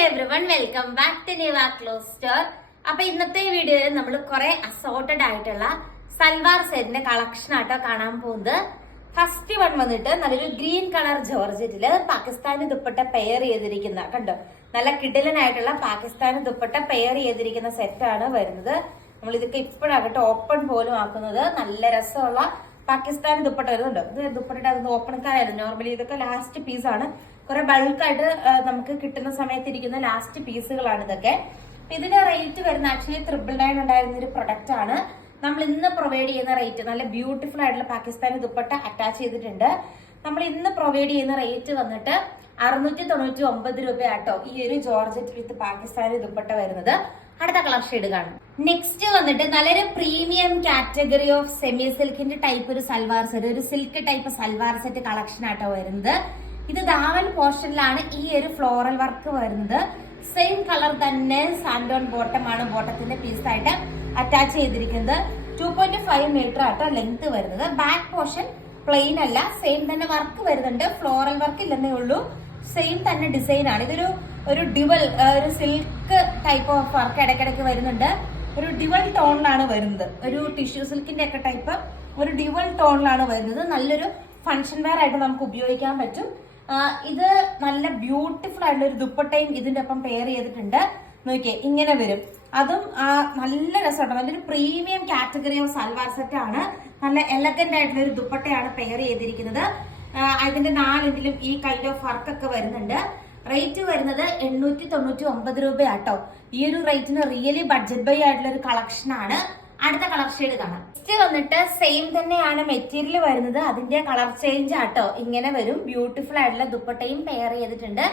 Everyone welcome back to Niva clothes store അപ്പൊ ഇന്നത്തെ വീഡിയോയിൽ നമ്മൾ കുറെ അസോർട്ടഡ് ആയിട്ടുള്ള സൽവാർ സെറ്റിന്റെ കളക്ഷൻ ആട്ടോ കാണാൻ പോകുന്നത്. ഫസ്റ്റ് വൺ വന്നിട്ട് നല്ലൊരു ഗ്രീൻ കളർ ജോർജറ്റിൽ പാകിസ്ഥാനി ദുപ്പട്ട പെയർ ചെയ്തിരിക്കുന്ന കണ്ടോ? നല്ല കിടിലനായിട്ടുള്ള പാകിസ്ഥാനി ദുപ്പട്ട പെയർ ചെയ്തിരിക്കുന്ന സെറ്റാണ് വരുന്നത്. നമ്മൾ ഇതൊക്കെ ഇപ്പോഴാകട്ടെ ഓപ്പൺ പോലും ആക്കുന്നത്. നല്ല രസമുള്ള പാകിസ്ഥാനി ദുപ്പട്ട വരുന്നുണ്ട്. ഇത് ദുപ്പട്ടയുടെ അത് കായാലും നോർമലി ഇതൊക്കെ ലാസ്റ്റ് പീസ് പീസാണ് കുറെ ബൾക്കായിട്ട് നമുക്ക് കിട്ടുന്ന സമയത്ത് ഇരിക്കുന്ന ലാസ്റ്റ് പീസുകളാണ് ഇതൊക്കെ. ഇതിന്റെ റേറ്റ് വരുന്ന ആക്ച്വലി ട്രിപ്പിൾ നയൻ ഉണ്ടായിരുന്ന ഒരു പ്രൊഡക്റ്റ് ആണ്. നമ്മൾ ഇന്ന് പ്രൊവൈഡ് ചെയ്യുന്ന റേറ്റ് നല്ല ബ്യൂട്ടിഫുൾ ആയിട്ടുള്ള പാകിസ്ഥാനി ദുപ്പട്ട അറ്റാച്ച് ചെയ്തിട്ടുണ്ട്. നമ്മൾ ഇന്ന് പ്രൊവൈഡ് ചെയ്യുന്ന റേറ്റ് വന്നിട്ട് അറുന്നൂറ്റി തൊണ്ണൂറ്റി ഒമ്പത് രൂപയാട്ടോ ഈ ഒരു ജോർജറ്റ് വിത്ത് പാകിസ്ഥാനി ദുപ്പട്ട വരുന്നത്. അടുത്ത കളർ ഷെയ്ഡ് കാണും. നെക്സ്റ്റ് വന്നിട്ട് നല്ലൊരു പ്രീമിയം കാറ്റഗറി ഓഫ് സെമി സിൽക്കിന്റെ ടൈപ്പ് ഒരു സൽവാർ സെറ്റ് ഒരു silk type salwar set collection ആട്ടോ വരുന്നത്. ഇത് ദാവൻ പോർഷനിലാണ് ഈ ഒരു ഫ്ലോറൽ വർക്ക് വരുന്നത്. സെയിം കളർ തന്നെ സാൻഡോൺ ബോട്ടം ആണ് ബോട്ടത്തിന്റെ പീസായിട്ട് അറ്റാച്ച് ചെയ്തിരിക്കുന്നത്. ടു പോയിന്റ് ഫൈവ് മീറ്റർ ആട്ടോ ലെങ്ത് വരുന്നത്. ബാക്ക് പോർഷൻ പ്ലെയിൻ അല്ല സെയിം തന്നെ വർക്ക് വരുന്നുണ്ട്. ഫ്ലോറൽ വർക്ക് ഇല്ലെന്നേ ഉള്ളൂ. സെയിം തന്നെ ഡിസൈൻ ആണ്. ഇതൊരു ഒരു ഡിവൽ ഒരു സിൽക്ക് ടൈപ്പ് ഓഫ് വർക്ക് ഇടയ്ക്കിടയ്ക്ക് വരുന്നുണ്ട്. ഒരു ഡിവൽ ടോണിലാണ് വരുന്നത്. ഒരു ടിഷ്യൂ സിൽക്കിന്റെ ഒക്കെ ടൈപ്പ് ഒരു ഡിവൽ ടോണിലാണ് വരുന്നത്. നല്ലൊരു ഫങ്ഷൻ വെയർ ആയിട്ട് നമുക്ക് ഉപയോഗിക്കാൻ പറ്റും. ഇത് നല്ല ബ്യൂട്ടിഫുൾ ആയിട്ടുള്ള ഒരു ദുപ്പട്ടയും ഇതിന്റെ ഒപ്പം പെയർ ചെയ്തിട്ടുണ്ട്. നോക്കിയേ ഇങ്ങനെ വരും. അതും നല്ല രസമാണ് നല്ലൊരു premium category of salwar set ആണ്. നല്ല എലഗന്റ് ആയിട്ടുള്ള ഒരു ദുപ്പട്ടയാണ് പെയർ ചെയ്തിരിക്കുന്നത്. അതിന്റെ നാലെങ്കിലും ഈ കൈൻഡ് ഓഫ് വർക്ക് ഒക്കെ വരുന്നുണ്ട്. റേറ്റ് വരുന്നത് എണ്ണൂറ്റി തൊണ്ണൂറ്റി ഒമ്പത് രൂപയാട്ടോ. ഈ ഒരു റേറ്റിന് റിയലി ബഡ്ജറ്റ് ബൈ ആയിട്ടുള്ള ഒരു കളക്ഷൻ ആണ്. അടുത്ത കളർ ഷെയ്ഡ് കാണാം. നെക്സ്റ്റ് വന്നിട്ട് സെയിം തന്നെയാണ് മെറ്റീരിയൽ വരുന്നത്. അതിന്റെ കളർ ചേഞ്ച് ആട്ടോ. ഇങ്ങനെ വരും. ബ്യൂട്ടിഫുൾ ആയിട്ടുള്ള ദുപ്പട്ടയും പെയർ ചെയ്തിട്ടുണ്ട്.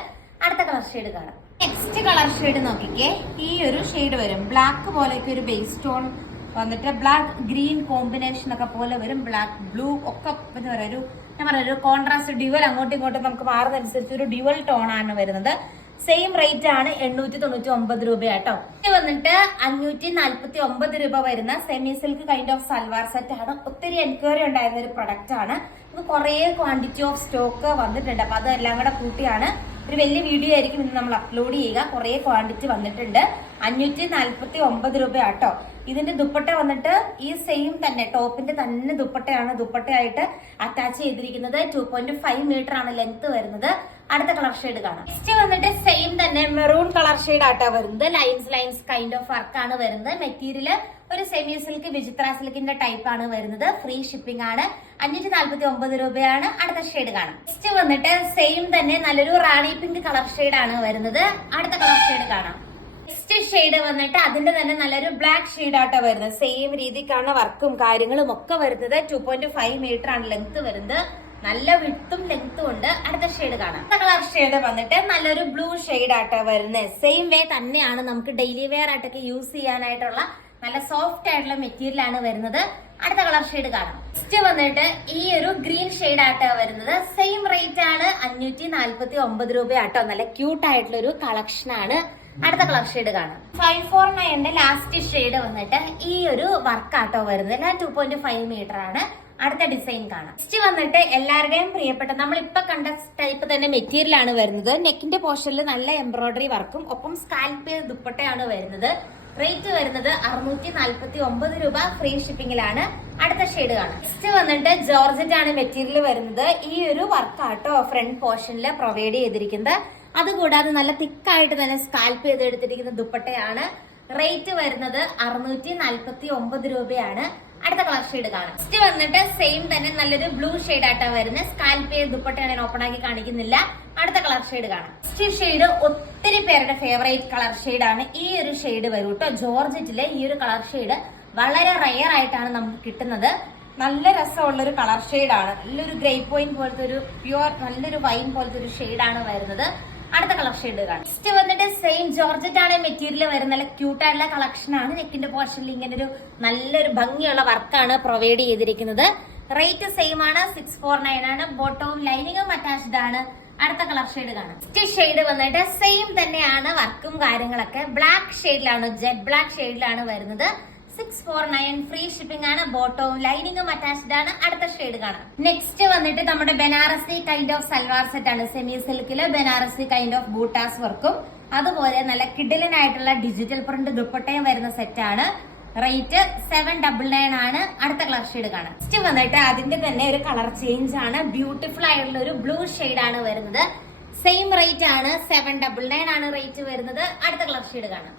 അടുത്ത കളർ ഷെയ്ഡ് കാണാം. നെക്സ്റ്റ് കളർ ഷെയ്ഡ് നോക്കിക്കേ. ഈ ഒരു ഷെയ്ഡ് വരും. ബ്ലാക്ക് പോലെയൊക്കെ ഒരു ബേസ് ടോൺ വന്നിട്ട് ബ്ലാക്ക് ഗ്രീൻ കോമ്പിനേഷൻ ഒക്കെ പോലെ വരും. ബ്ലാക്ക് ബ്ലൂ ഒക്കെ എന്താ പറയുക ഒരു ഞാൻ പറഞ്ഞ ഒരു കോൺട്രാസ്റ്റ് ഡ്യുവൽ അങ്ങോട്ടും ഇങ്ങോട്ടും നമുക്ക് മാറുന്നതനുസരിച്ച് ഒരു ഡ്യുവൽ ടോൺ ആണ് വരുന്നത്. സെയിം റേറ്റ് ആണ് എണ്ണൂറ്റി തൊണ്ണൂറ്റി ഒമ്പത് രൂപയാട്ടോ. ഇത് വന്നിട്ട് അഞ്ഞൂറ്റി നാല്പത്തി ഒമ്പത് രൂപ വരുന്ന semi silk kind of salwar set ആണ്. ഒത്തിരി എൻക്വയറി ഉണ്ടായിരുന്ന ഒരു പ്രൊഡക്റ്റ് ആണ്. ഇത് കുറേ ക്വാണ്ടിറ്റി ഓഫ് സ്റ്റോക്ക് വന്നിട്ടുണ്ട്. അപ്പൊ അതെല്ലാം കൂടെ കൂട്ടിയാണ് ഒരു വലിയ വീഡിയോ ആയിരിക്കും ഇന്ന് നമ്മൾ അപ്ലോഡ് ചെയ്യുക. കുറേ ക്വാണ്ടിറ്റി വന്നിട്ടുണ്ട്. അഞ്ഞൂറ്റി നാല്പത്തി ഒമ്പത് രൂപയാട്ടോ. ഇതിന്റെ ദുപ്പട്ട വന്നിട്ട് ഈ സെയിം തന്നെ ടോപ്പിന്റെ തന്നെ ദുപ്പട്ടയാണ്. ദുപ്പട്ടയായിട്ട് അറ്റാച്ച് ചെയ്തിരിക്കുന്നത് ടു പോയിന്റ് ഫൈവ് മീറ്റർ ആണ് ലെങ്ത് വരുന്നത്. അടുത്ത കളർ ഷെയ്ഡ് കാണാം. നെക്സ്റ്റ് വന്നിട്ട് സെയിം തന്നെ മെറൂൺ കളർ ഷെയ്ഡ് ആട്ടോ വരുന്നത്. Lines lines kind of work ആണ് വരുന്നത്. മെറ്റീരിയൽ ഒരു സെമി സിൽക്ക് വിചിത്ര സിൽക്കിന്റെ ടൈപ്പ് ആണ് വരുന്നത്. ഫ്രീ ഷിപ്പിംഗ് ആണ്. അഞ്ഞൂറ്റി നാല്പത്തി ഒമ്പത് രൂപയാണ്. അടുത്ത ഷെയ്ഡ് കാണാം. നെക്സ്റ്റ് വന്നിട്ട് സെയിം തന്നെ നല്ലൊരു റാണി പിങ്ക് കളർ ഷെയ്ഡ് ആണ് വരുന്നത്. അടുത്ത കളർ ഷെയ്ഡ് കാണാം. നെക്സ്റ്റ് ഷെയ്ഡ് വന്നിട്ട് അതിന്റെ തന്നെ നല്ലൊരു ബ്ലാക്ക് ഷെയ്ഡ് ആട്ടോ വരുന്നത്. സെയിം രീതിക്കാണ് വർക്കും കാര്യങ്ങളും ഒക്കെ വരുന്നത്. ടു പോയിന്റ് ഫൈവ് മീറ്റർ ആണ് ലെങ്ത് വരുന്നത്. നല്ല വിട്ടും ലെങ്ത്തും ഉണ്ട്. അടുത്ത ഷെയ്ഡ് കാണാം. കളർ ഷെയ്ഡ് വന്നിട്ട് നല്ലൊരു ബ്ലൂ ഷെയ്ഡ് ആട്ടോ വരുന്നത്. സെയിം വേ തന്നെയാണ് നമുക്ക് ഡെയിലി വെയർ ആയിട്ടൊക്കെ യൂസ് ചെയ്യാനായിട്ടുള്ള നല്ല സോഫ്റ്റ് ആയിട്ടുള്ള മെറ്റീരിയൽ ആണ് വരുന്നത്. അടുത്ത കളർ ഷെയ്ഡ് കാണാം. നെക്സ്റ്റ് വന്നിട്ട് ഈ ഒരു ഗ്രീൻ ഷെയ്ഡ് ആട്ടോ വരുന്നത്. സെയിം റേറ്റ് ആണ് അഞ്ഞൂറ്റി നാല്പത്തി ഒമ്പത് രൂപ ആട്ടോ നല്ല ക്യൂട്ട് ആയിട്ടുള്ള ഒരു കളക്ഷൻ ആണ്. അടുത്ത കളർ ഷെയ്ഡ് കാണാം. ഫൈവ് ഫോർ നയന്റെ ലാസ്റ്റ് ഷെയ്ഡ് വന്നിട്ട് ഈ ഒരു വർക്കാട്ടോ വരുന്നത്. ടു പോയിന്റ് ഫൈവ് മീറ്റർ ആണ്. അടുത്ത ഡിസൈൻ കാണാം. നെക്സ്റ്റ് വന്നിട്ട് എല്ലാവരുടെയും പ്രിയപ്പെട്ട നമ്മൾ ഇപ്പൊ കണ്ട ടൈപ്പ് തന്നെ മെറ്റീരിയൽ ആണ് വരുന്നത്. നെക്കിന്റെ പോർഷനിൽ നല്ല എംബ്രോയിഡറി വർക്കും ഒപ്പം സ്കാൽപ്പ് ദുപ്പട്ടയാണ് വരുന്നത്. റേറ്റ് വരുന്നത് അറുന്നൂറ്റി നാല്പത്തി ഒമ്പത് രൂപ ഫ്രീ ഷിപ്പിംഗിലാണ് അടുത്ത ഷെയ്ഡ് കാണാം. നെക്സ്റ്റ് വന്നിട്ട് ജോർജറ്റ് ആണ് മെറ്റീരിയൽ വരുന്നത്. ഈ ഒരു വർക്ക് ആട്ടോ ഫ്രണ്ട് പോർഷനിൽ പ്രൊവൈഡ് ചെയ്തിരിക്കുന്നത്. അതുകൂടാതെ നല്ല തിക്കായിട്ട് തന്നെ സ്കാൽപ്പ് ചെയ്തെടുത്തിരിക്കുന്ന ദുപ്പട്ടയാണ്. റേറ്റ് വരുന്നത് അറുന്നൂറ്റി നാല്പത്തി ഒമ്പത് രൂപയാണ്. അടുത്ത കളർ ഷെയ്ഡ് കാണാം. നെക്സ്റ്റ് വന്നിട്ട് സെയിം തന്നെ നല്ലൊരു ബ്ലൂ ഷെയ്ഡ് ആയിട്ടാണ് വരുന്നത്. സ്കാൽപ്പ് ദുപ്പട്ടയാണ് ഓപ്പൺ ആക്കി കാണിക്കുന്നില്ല. അടുത്ത കളർ ഷെയ്ഡ് കാണാം. നെക്സ്റ്റ് ഷെയ്ഡ് ഒത്തിരി പേരുടെ ഫേവറേറ്റ് കളർ ഷെയ്ഡ് ആണ് ഈ ഒരു ഷെയ്ഡ് വരും കേട്ടോ ജോർജറ്റിലെ ഈ ഒരു കളർ ഷെയ്ഡ് വളരെ റയർ ആയിട്ടാണ് നമുക്ക് കിട്ടുന്നത്. നല്ല രസമുള്ള ഒരു കളർ ഷെയ്ഡാണ് നല്ലൊരു ഗ്രേ പോയിന്റ് പോലത്തെ ഒരു പ്യുവർ നല്ലൊരു വൈൻ പോലത്തെ ഒരു ഷെയ്ഡാണ് വരുന്നത്. അടുത്ത കളർ ഷെയ്ഡ് കാണാം നെക്സ്റ്റ് വന്നിട്ട് സെയിം ജോർജറ്റ് ആണ് മെറ്റീരിയൽ വരുന്ന നല്ല ക്യൂട്ട് ആയിട്ടുള്ള കളക്ഷൻ ആണ്. നെക്കിന്റെ പോർഷനിൽ ഇങ്ങനെ ഒരു നല്ലൊരു ഭംഗിയുള്ള വർക്കാണ് പ്രൊവൈഡ് ചെയ്തിരിക്കുന്നത്. റേറ്റ് സെയിം ആണ്. സിക്സ് ഫോർ നയൻ ആണ്. ബോട്ടവും ലൈനിങ്ങും അറ്റാച്ച്ഡ് ആണ്. അടുത്ത കളർ ഷെയ്ഡ് കാണാം നെക്സ്റ്റ് ഷെയ്ഡ് വന്നിട്ട് സെയിം തന്നെയാണ് വർക്കും കാര്യങ്ങളൊക്കെ. ബ്ലാക്ക് ഷെയ്ഡിലാണ് ജെറ്റ് ബ്ലാക്ക് ഷെയ്ഡിലാണ് വരുന്നത്. Six four nine free shipping ആണ്. ബോട്ടവും ലൈനിങ്ങും അറ്റാച്ച്ഡ് ആണ്. അടുത്ത ഷെയ്ഡ് കാണാം. നെക്സ്റ്റ് വന്നിട്ട് നമ്മുടെ Banarasi kind of salwar set ആണ്. സെമി സിൽക്കിൽ ബനാറസി കൈൻഡ് ഓഫ് ബൂട്ടാസ് വർക്കും അതുപോലെ നല്ല കിഡിലനായിട്ടുള്ള ഡിജിറ്റൽ പ്രിന്റ് ദുപ്പട്ടയും വരുന്ന സെറ്റാണ് റേറ്റ് സെവൻ ഡബിൾ നയൻ ആണ്. അടുത്ത കളർ ഷെയ്ഡ് കാണാം. നെക്സ്റ്റ് വന്നിട്ട് അതിന്റെ തന്നെ ഒരു കളർ ചേഞ്ച് ആണ്. ബ്യൂട്ടിഫുൾ ആയിട്ടുള്ള ഒരു ബ്ലൂ ഷെയ്ഡ് ആണ് വരുന്നത്. സെയിം റേറ്റ് ആണ്. സെവൻ ഡബിൾ നയൻ ആണ് റേറ്റ് വരുന്നത്. അടുത്ത കളർ ഷെയ്ഡ് കാണാം.